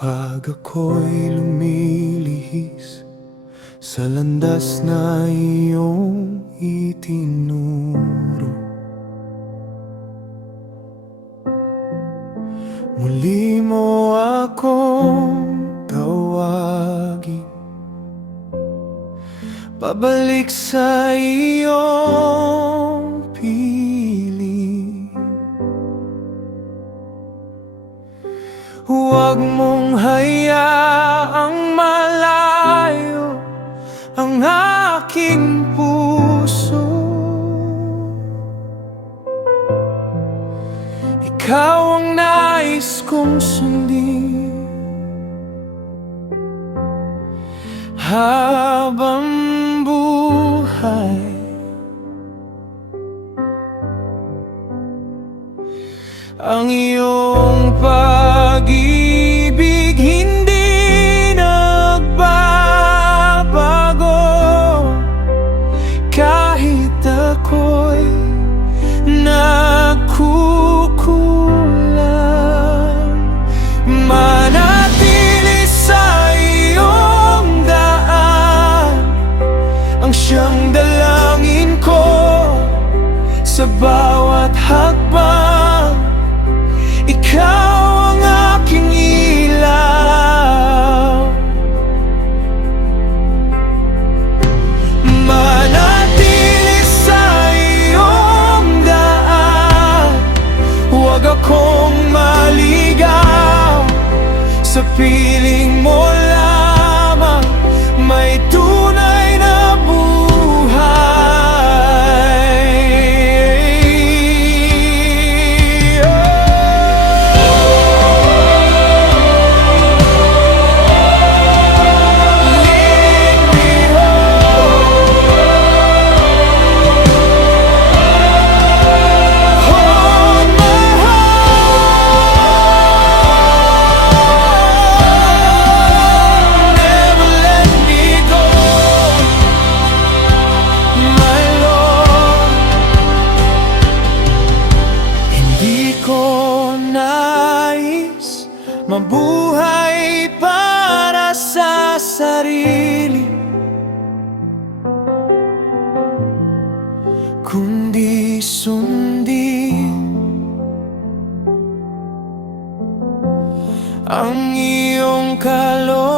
Pag ako'y lumilihis sa landas na iyong itinuro, muli mo akong tawagin pabalik sa iyong piling. Huwag mong hayaang malayo ang aking puso. Ikaw ang nais kong sundin habang buhay. Ang iyong pag-ibig hindi nagbabago kahit ako'y nagkukulang. Manatili sa iyong daan ang siyang dalangin ko sa bawat hakbang. Ikaw ang aking ilaw. Manatili sa iyong daan, huwag akong maligaw. Sa piling mo lamang may tunay na buhay. Mabuhay para sa sarili, kundi sundin ang iyong kalooban.